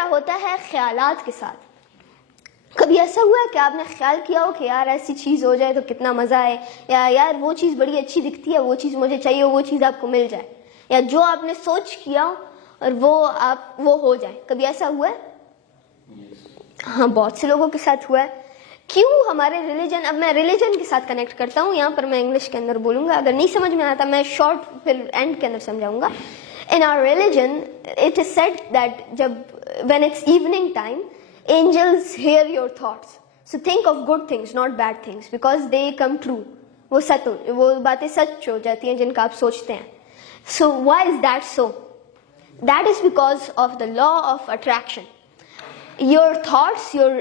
طرح ہوتا ہے خیالات کے ساتھ. کبھی ایسا ہوا ہے کہ آپ نے خیال کیا ہو کہ یار ایسی چیز ہو جائے تو کتنا مزہ آئے, یا یار وہ چیز بڑی اچھی دکھتی ہے, وہ چیز مجھے چاہیے, وہ چیز آپ کو مل جائے, یا جو آپ نے سوچ کیا ہو اور وہ ہو جائے. کبھی ایسا ہوا ہے؟ ہاں, بہت سے لوگوں کے ساتھ ہوا ہے. کیوں ہمارے ریلیجن, اب میں ریلیجن کے ساتھ کنیکٹ کرتا ہوں, یہاں پر میں انگلش کے اندر بولوں گا, اگر نہیں سمجھ میں آتا میں شارٹ پھر اینڈ کے اندر سمجھاؤں گا. In our religion it is said that when it's evening time, angels hear your thoughts. So think of good things, not bad things, because they come true. وہ باتیں سچ ہو جاتی ہیں جن کا آپ سوچتے ہیں. So why is that so? That is because of the law of attraction. Your thoughts, your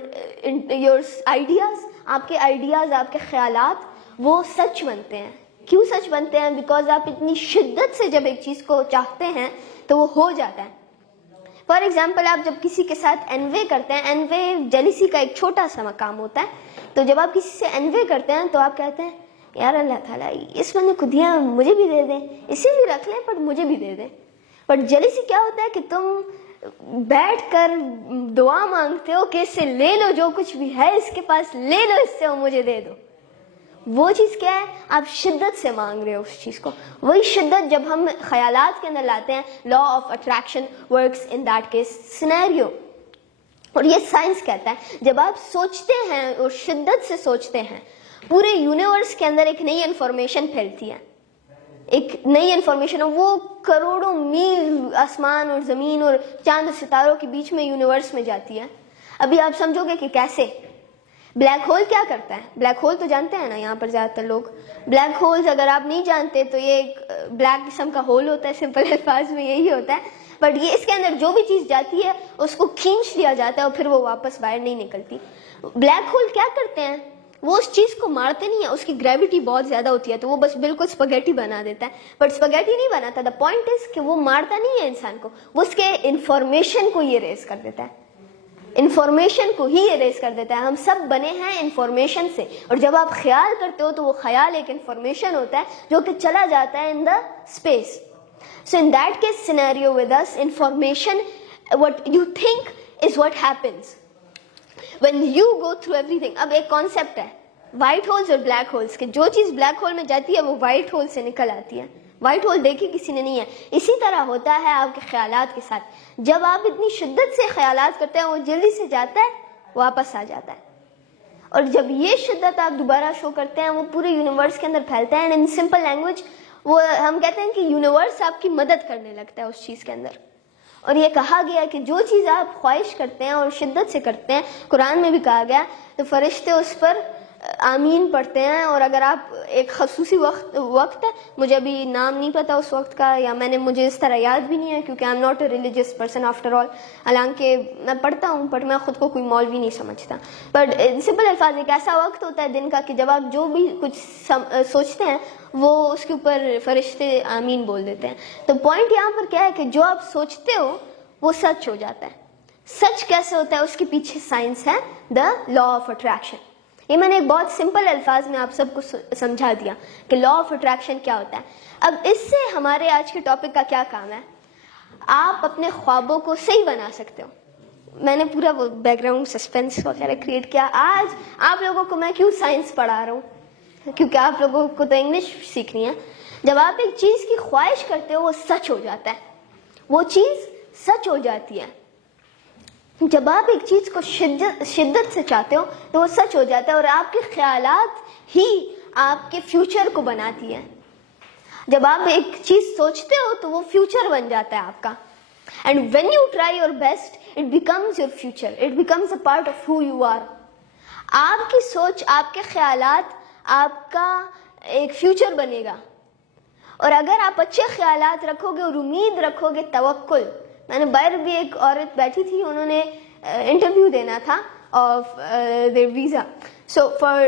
ideas, آپ کے آئیڈیاز, آپ کے خیالات وہ سچ بنتے ہیں. کیوں سچ بنتے ہیں؟ بیکاز آپ اتنی شدت سے جب ایک چیز کو چاہتے ہیں تو وہ ہو جاتا ہے. فار ایگزامپل, آپ جب کسی کے ساتھ انوے کرتے ہیں, انوے جیلیسی کا ایک چھوٹا سا مقام ہوتا ہے, تو جب آپ کسی سے انوے کرتے ہیں تو آپ کہتے ہیں یار اللہ تعالیٰ اس بندے کو دیا مجھے بھی دے دیں, اسے بھی رکھ لیں پر مجھے بھی دے دیں. بٹ جیلیسی کیا ہوتا ہے کہ تم بیٹھ کر دعا مانگتے ہو کہ اس سے لے لو, جو کچھ بھی ہے اس کے پاس لے لو, اس سے وہ مجھے دے دو. وہ چیز کیا ہے؟ آپ شدت سے مانگ رہے ہو اس چیز کو. وہی شدت جب ہم خیالات کے اندر لاتے ہیں, law of attraction works in that case scenario. اور یہ سائنس کہتا ہے جب آپ سوچتے ہیں اور شدت سے سوچتے ہیں, پورے یونیورس کے اندر ایک نئی انفارمیشن پھیلتی ہے, ایک نئی انفارمیشن, وہ کروڑوں میل آسمان اور زمین اور چاند ستاروں کے بیچ میں یونیورس میں جاتی ہے. ابھی آپ سمجھو گے کہ کیسے. بلیک ہول کیا کرتا ہے؟ بلیک ہول تو جانتے ہیں نا یہاں پر زیادہ تر لوگ. بلیک ہولز اگر آپ نہیں جانتے تو یہ ایک بلیک قسم کا ہول ہوتا ہے, سمپل الفاظ میں یہی ہوتا ہے. بٹ یہ اس کے اندر جو بھی چیز جاتی ہے اس کو کھینچ لیا جاتا ہے اور پھر وہ واپس باہر نہیں نکلتی. بلیک ہول کیا کرتے ہیں؟ وہ اس چیز کو مارتے نہیں ہیں, اس کی گریوٹی بہت زیادہ ہوتی ہے تو وہ بس بالکل اسپگیٹی بنا دیتا ہے. بٹ اسپگیٹی نہیں بناتا. دا پوائنٹ از کہ وہ مارتا نہیں ہے انسان کو, وہ اس کے انفارمیشن کو یہ ریز کر دیتا ہے, انفارمیشن کو ہی اریز کر دیتا ہے. ہم سب بنے ہیں انفارمیشن سے, اور جب آپ خیال کرتے ہو تو وہ خیال ایک انفارمیشن ہوتا ہے جو کہ چلا جاتا ہے in the space. So in that case scenario with us, information, what you think is what happens when you go through everything. اب ایک کانسیپٹ ہے وائٹ ہولز اور بلیک ہولز کے, جو چیز بلیک ہول میں جاتی ہے وہ وائٹ ہول سے نکل آتی ہے. وائٹ ہول دیکھی کسی نے نہیں ہے. اسی طرح ہوتا ہے آپ کے خیالات کے ساتھ. جب آپ اتنی شدت سے خیالات کرتے ہیں وہ جلدی سے جاتا ہے, واپس آ جاتا ہے, اور جب یہ شدت آپ دوبارہ شو کرتے ہیں وہ پورے یونیورس کے اندر پھیلتا ہے. اینڈ ان سمپل لینگویج وہ ہم کہتے ہیں کہ یونیورس آپ کی مدد کرنے لگتا ہے اس چیز کے اندر. اور یہ کہا گیا کہ جو چیز آپ خواہش کرتے ہیں اور شدت سے کرتے ہیں, قرآن میں بھی کہا گیا تو فرشتے اس پر آمین پڑھتے ہیں. اور اگر آپ ایک خصوصی وقت ہے, مجھے ابھی نام نہیں پتا اس وقت کا, یا مجھے اس طرح یاد بھی نہیں ہے کیونکہ I am not a religious person after all, حالانکہ میں پڑھتا ہوں بٹ میں خود کو کوئی مولوی نہیں سمجھتا. بٹ سمپل الفاظ ایک ایسا وقت ہوتا ہے دن کا کہ جب آپ جو بھی کچھ سوچتے ہیں وہ اس کے اوپر فرشتے آمین بول دیتے ہیں. تو پوائنٹ یہاں پر کیا ہے کہ جو آپ سوچتے ہو وہ سچ ہو جاتا ہے. سچ کیسے ہوتا ہے؟ اس کے پیچھے سائنس ہے, دا لا آف اٹریکشن. یہ میں نے ایک بہت سمپل الفاظ میں آپ سب کو سمجھا دیا کہ لا آف اٹریکشن کیا ہوتا ہے. اب اس سے ہمارے آج کے ٹاپک کا کیا کام ہے؟ آپ اپنے خوابوں کو صحیح بنا سکتے ہو. میں نے پورا وہ بیک گراؤنڈ سسپینس وغیرہ کریٹ کیا. آج آپ لوگوں کو میں کیوں سائنس پڑھا رہا ہوں؟ کیونکہ آپ لوگوں کو تو انگلش سیکھنی ہے. جب آپ ایک چیز کی خواہش کرتے ہو وہ سچ ہو جاتا ہے, وہ چیز سچ ہو جاتی ہے. جب آپ ایک چیز کو شدت سے چاہتے ہو تو وہ سچ ہو جاتا ہے, اور آپ کے خیالات ہی آپ کے فیوچر کو بناتی ہے. جب آپ ایک چیز سوچتے ہو تو وہ فیوچر بن جاتا ہے آپ کا. And when you try your best it becomes your future, it becomes a part of who you are. آپ کی سوچ, آپ کے خیالات آپ کا ایک فیوچر بنے گا. اور اگر آپ اچھے خیالات رکھو گے اور امید رکھو گے, توکل. میں نے باہر بھی ایک عورت بیٹھی تھی, انہوں نے انٹرویو دینا تھا of their visa, so far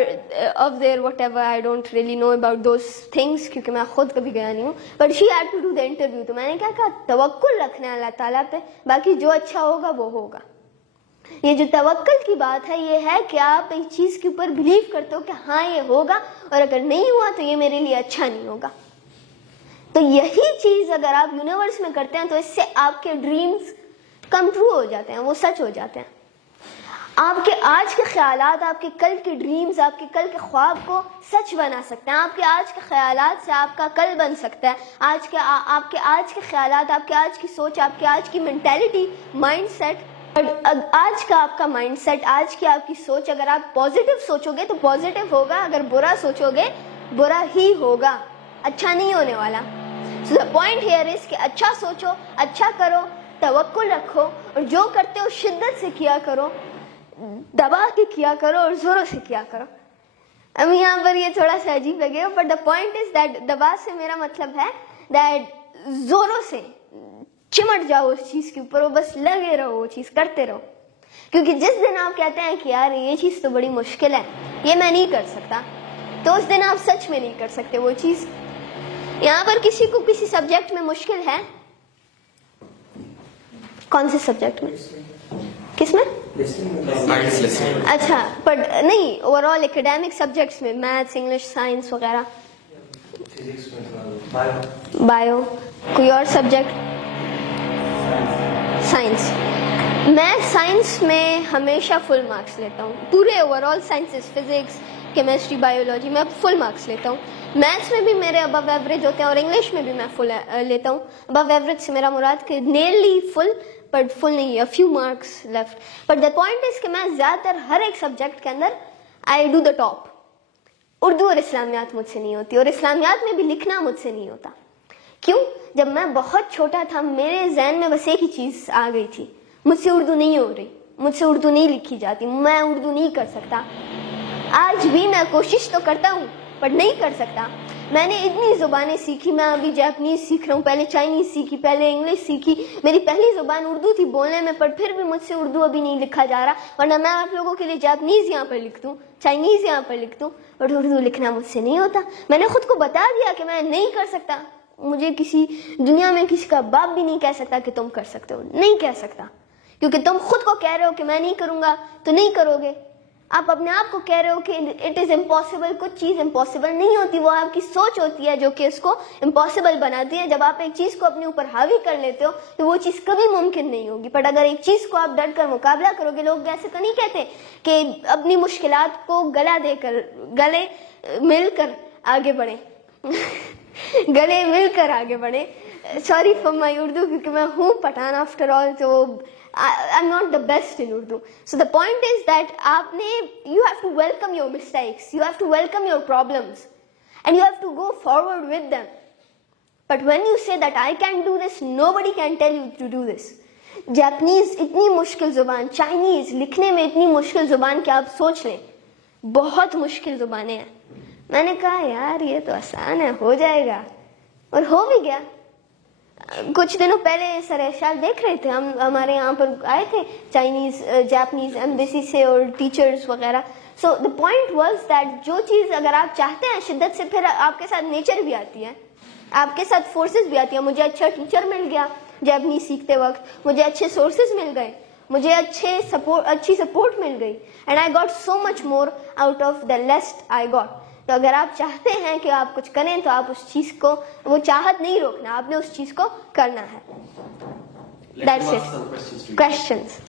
of their whatever, I don't really know about those things کیونکہ میں خود کبھی گیا نہیں ہوں, but she had to do the interview. تو میں نے کیا کہا, توکل رکھنا ہے اللہ تعالیٰ پہ, باقی جو اچھا ہوگا وہ ہوگا. یہ جو توکل کی بات ہے یہ ہے کہ آپ ایک چیز کے اوپر بلیو کرتے ہو کہ ہاں یہ ہوگا, اور اگر نہیں ہوا تو یہ میرے لیے اچھا نہیں ہوگا. تو یہی چیز اگر آپ یونیورس میں کرتے ہیں تو اس سے آپ کے ڈریمز کم ٹرو ہو جاتے ہیں, وہ سچ ہو جاتے ہیں. آپ کے آج کے خیالات آپ کے کل کے ڈریمز, آپ کے کل کے خواب کو سچ بنا سکتے ہیں. آپ کے آج کے خیالات سے آپ کا کل بن سکتا ہے. آپ کے آج کے خیالات, آپ کے آج کی سوچ, آپ کے آج کی مینٹیلٹی, مائنڈ سیٹ, آج کا آپ کا مائنڈ سیٹ, آج کی آپ کی سوچ, اگر آپ پازیٹیو سوچو گے تو پازیٹیو ہوگا, اگر برا سوچو گے برا ہی ہوگا, اچھا نہیں ہونے والا. سو دا پوائنٹ ہیئر از کہ اچھا سوچو, اچھا کرو, توکل رکھو, اور جو کرتے ہو شدت سے کیا کرو, دبا کے کیا کرو اور زوروں سے کیا کرو. اب یہاں پر یہ تھوڑا سا عجیب لگے گا, but the point is that دبا سے میرا مطلب ہے دیٹ زوروں سے چمٹ جاؤ اس چیز کے اوپر, وہ بس لگے رہو, وہ چیز کرتے رہو. کیونکہ جس دن آپ کہتے ہیں کہ یار یہ چیز تو بڑی مشکل ہے, یہ میں نہیں کر سکتا, تو اس دن آپ سچ میں نہیں کر سکتے وہ چیز. یہاں پر کسی کو کسی سبجیکٹ میں مشکل ہے؟ کون سے سبجیکٹ میں؟ کس میں؟ اچھا, پر نہیں اوور آل اکیڈیمک سبجیکٹس میں, میتھس, انگلش, سائنس وغیرہ, بایو, کوئی اور سبجیکٹ؟ سائنس. میں سائنس میں ہمیشہ فل مارکس لیتا ہوں, پورے over all sciences, physics, chemistry, biology, میں فل مارکس لیتا ہوں. میتھس میں بھی میرے ابو ایوریج ہوتے ہیں, اور انگلش میں بھی میں فل لیتا ہوں. ابو ایوریج سے میرا مراد کہ نیرلی فل, بٹ فل نہیں, a few marks left. But the point is کہ میں زیادہ تر ہر ایک سبجیکٹ کے اندر I do the top. Urdu اور اسلامیات مجھ سے نہیں ہوتی, اور اسلامیات میں بھی لکھنا مجھ سے نہیں ہوتا. کیوں؟ جب میں بہت چھوٹا تھا میرے ذہن میں بس ایک ہی چیز آ گئی تھی, مجھ سے اردو نہیں ہو رہی, مجھ سے اردو نہیں لکھی جاتی, میں اردو نہیں کر سکتا. آج بھی میں کوشش تو کرتا ہوں بٹ نہیں کر سکتا. میں نے اتنی زبانیں سیکھی, میں ابھی جاپنیز سیکھ رہا ہوں, پہلے چائنیز سیکھی, پہلے انگلش سیکھی, میری پہلی زبان اردو تھی بولنے میں, پر پھر بھی مجھ سے اردو ابھی نہیں لکھا جا رہا. ورنہ میں آپ لوگوں کے لیے جاپنیز یہاں پر لکھ دوں, چائنیز یہاں پر لکھ دوں, بٹ اردو لکھنا مجھ سے نہیں ہوتا. میں نے خود کو بتا دیا کہ میں نہیں کر سکتا. مجھے کسی دنیا میں کسی کا باپ بھی نہیں کہہ سکتا کہ تم کر سکتے ہو, نہیں کہہ سکتا, کیونکہ تم خود کو کہہ رہے ہو کہ میں نہیں کروں گا تو نہیں کرو گے. آپ اپنے آپ کو کہہ رہے ہو کہ اٹ از امپاسبل. کچھ چیز امپاسبل نہیں ہوتی, وہ آپ کی سوچ ہوتی ہے جو کہ اس کو امپاسبل بناتی ہے. جب آپ ایک چیز کو اپنے اوپر حاوی کر لیتے ہو تو وہ چیز کبھی ممکن نہیں ہوگی. بٹ اگر ایک چیز کو آپ ڈٹ کر مقابلہ کرو گے, لوگ ایسے تو نہیں کہتے کہ اپنی مشکلات کو گلے مل کر آگے بڑھیں گلے مل کر آگے بڑھیں. سوری فار مائی اردو, کیونکہ میں ہوں پٹھان آفٹر آل, تو I'm not the best in Urdu. So the point is that you have to welcome your mistakes, you have to welcome your problems, and you have to go forward with them. But when you say that I can't do this, nobody can tell you to do this. Japanese اتنی مشکل زبان, Chinese لکھنے میں اتنی مشکل زبان کہ آپ سوچ لیں, بہت مشکل زبانیں ہیں. میں نے کہا یار یہ تو آسان ہے, ہو جائے گا, اور ہو بھی گیا. کچھ دنوں پہلے سر ارشاد دیکھ رہے تھے, ہم ہمارے یہاں پر آئے تھے چائنیز جاپنیز ایمبیسی سے اور ٹیچرز وغیرہ. سو دا پوائنٹ واز دیٹ جو چیز اگر آپ چاہتے ہیں شدت سے, پھر آپ کے ساتھ نیچر بھی آتی ہے, آپ کے ساتھ فورسز بھی آتی ہیں. مجھے اچھا ٹیچر مل گیا جاپنیز سیکھتے وقت, مجھے اچھے سورسز مل گئے, مجھے اچھی سپورٹ مل گئی, and I got so much more out of the least I got. تو اگر آپ چاہتے ہیں کہ آپ کچھ کریں تو آپ اس چیز کو, وہ چاہت نہیں روکنا, آپ نے اس چیز کو کرنا ہے. That's it. Questions.